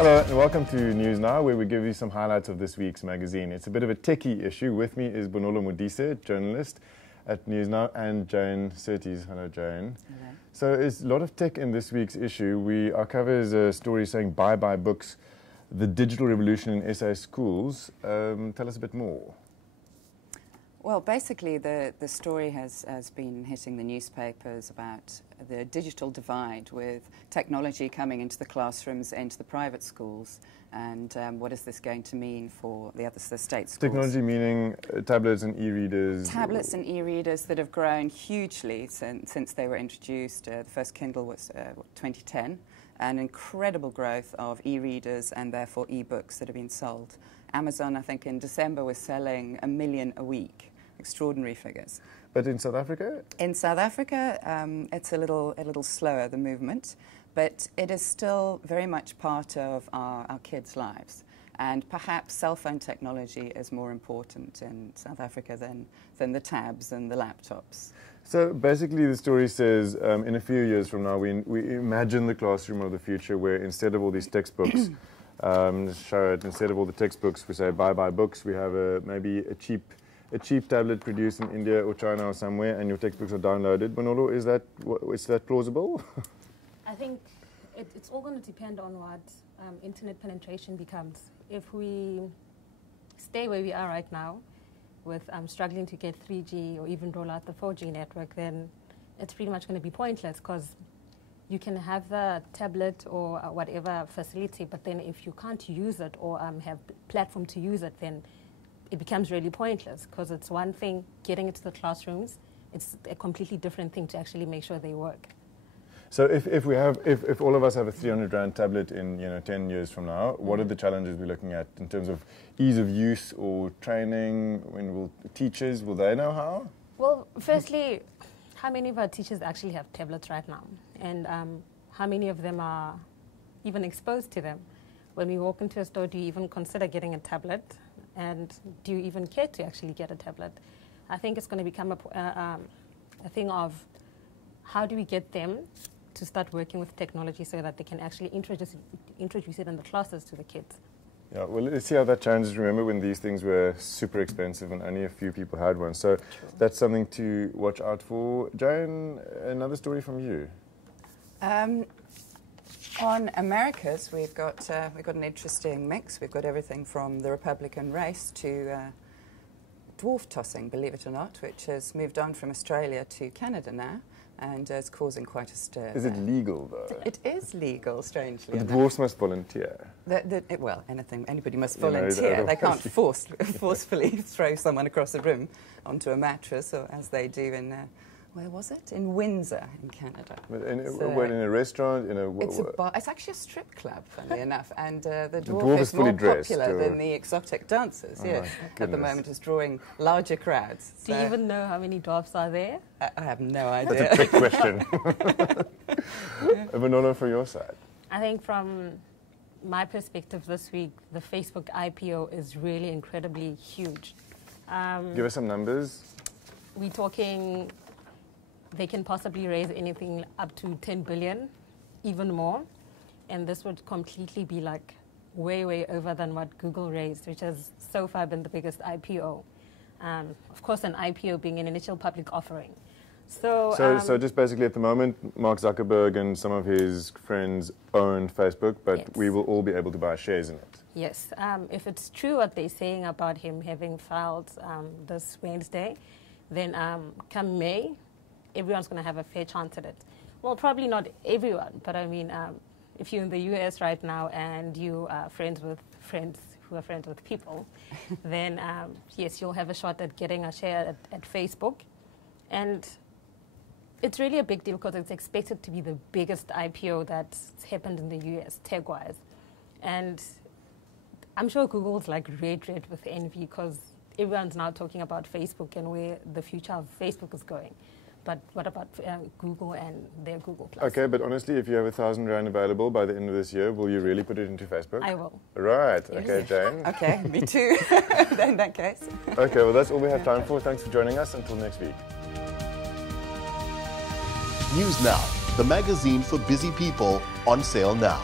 Hello and welcome to NewsNow, where we give you some highlights of this week's magazine. It's a bit of a techie issue. With me is Bonolo, Modise, journalist at NewsNow, and Jane Surtees. Hello, Jane. Hello. So there's a lot of tech in this week's issue. Our cover is a story saying bye-bye books, the digital revolution in SA schools. Tell us a bit more. Well, basically, the story has been hitting the newspapers about the digital divide with technology coming into the classrooms, into the private schools, and what is this going to mean for the state schools? Technology meaning tablets and e-readers? Tablets and e-readers that have grown hugely since they were introduced. The first Kindle was 2010, an incredible growth of e-readers and therefore e-books that have been sold. Amazon, I think, in December was selling 1 million a week. Extraordinary figures. But in South Africa? In South Africa, it's a little slower, the movement, but it is still very much part of our kids' lives. And perhaps cell phone technology is more important in South Africa than the tabs and the laptops. So basically the story says in a few years from now we imagine the classroom of the future where instead of all these textbooks, instead of all the textbooks we say bye-bye books, we have maybe a cheap tablet produced in India or China or somewhere, and your textbooks are downloaded. Bonolo, is that plausible? I think it's all going to depend on what internet penetration becomes. If we stay where we are right now, with struggling to get 3G or even roll out the 4G network, then it's pretty much going to be pointless, because you can have the tablet or whatever facility, but then if you can't use it or have platform to use it, then it becomes really pointless, because it's one thing getting it to the classrooms, it's a completely different thing to actually make sure they work. So if all of us have a 300 Rand tablet in 10 years from now, what are the challenges we're looking at in terms of ease of use or training? When teachers, will they know how? Well, firstly, how many of our teachers actually have tablets right now? And how many of them are even exposed to them? When we walk into a store, do you even consider getting a tablet? And do you even care to actually get a tablet? I think it's going to become a thing of how do we get them to start working with technology so that they can actually introduce it in the classes to the kids. Yeah, well, let's see how that changes. Remember when these things were super expensive and only a few people had one. So that's something to watch out for. Jane, another story from you. On Americas, we've got an interesting mix. We've got everything from the Republican race to dwarf tossing, believe it or not, which has moved on from Australia to Canada now, and is causing quite a stir. Is it legal, though? It is legal, strangely enough. The dwarfs must volunteer. Well, anybody must volunteer. They can't forcefully throw someone across a room onto a mattress, or as they do in... where was it? In Windsor, in Canada. In a restaurant? It's a bar. It's actually a strip club, funnily enough. And the dwarf is more popular than the exotic dancers, yes. At the moment, is drawing larger crowds. Do you even know how many dwarfs are there? I have no idea. That's a trick question. Bonolo, from your side? I think from my perspective this week, the Facebook IPO is really incredibly huge. Give us some numbers. We're talking... They can possibly raise anything up to 10 billion, even more. And this would completely be like way, way over than what Google raised, which has so far been the biggest IPO. Of course, an IPO being an initial public offering. So just basically at the moment, Mark Zuckerberg and some of his friends own Facebook, but yes, we will all be able to buy shares in it. Yes. If it's true what they're saying about him having filed this Wednesday, then come May, everyone's going to have a fair chance at it. Well, probably not everyone, but I mean, if you're in the US right now and you are friends with friends who are friends with people, then yes, you'll have a shot at getting a share at Facebook. And it's really a big deal because it's expected to be the biggest IPO that's happened in the US, tech-wise. And I'm sure Google's like red with envy, because everyone's now talking about Facebook and where the future of Facebook is going. But what about Google and their Google+? Okay, but honestly, if you have 1,000 Rand available by the end of this year, will you really put it into Facebook? I will. Right. Yes. Okay, Jane. Okay, me too, in that case. Okay, well, that's all we have time for. Thanks for joining us. Until next week. NewsNow, the magazine for busy people, on sale now.